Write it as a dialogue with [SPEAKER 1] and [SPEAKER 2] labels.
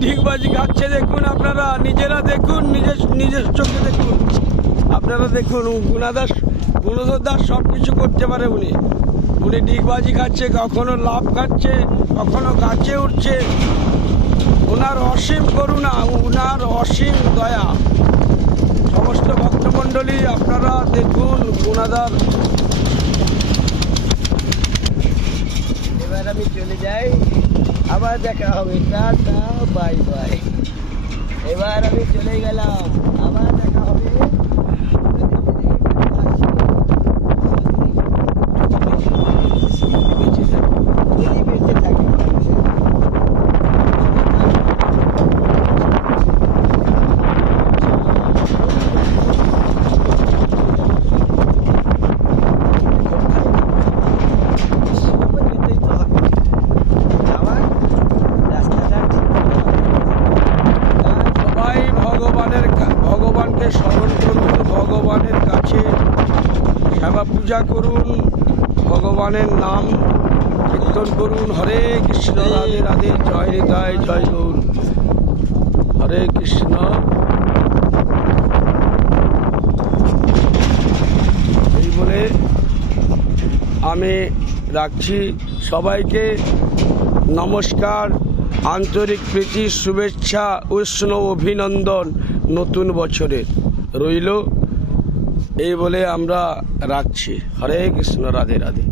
[SPEAKER 1] ঢিকবাজি খাচ্ছে দেখুন আপনারা। নিজেরা দেখুন, নিজের নিজের চোখে দেখুন। আপনারা দেখুন গুণাদাস গুণধর দাস সব কিছু করতে পারে উনি। উনি ডিগবাজি খাচ্ছে, কখনো লাভ খাচ্ছে, কখনো গাছে উঠছে। ওনার অসীম করুণা ওনার অসীম দয়া। সমস্ত ভক্তমণ্ডলী, আপনারা দেখুন গুণাদার
[SPEAKER 2] এবার আমি চলে যাই। আবার দেখা হবে টাটা বাই বাই এবার আমি চলে গেলাম আবার
[SPEAKER 1] কাছে সেবা পূজা করুন, ভগবানের নাম কীর্তন করুন, হরে কৃষ্ণ, রাধে রাধে, জয় নিতাই জয় গৌর। হরে কৃষ্ণ। এই বলে আমি রাখছি সবাইকে নমস্কার, আন্তরিক প্রীতি, শুভেচ্ছা, উষ্ণ অভিনন্দন, নতুন বছরের রইল এই বলে আমরা রাখছি। হরে কৃষ্ণ রাধে রাধে।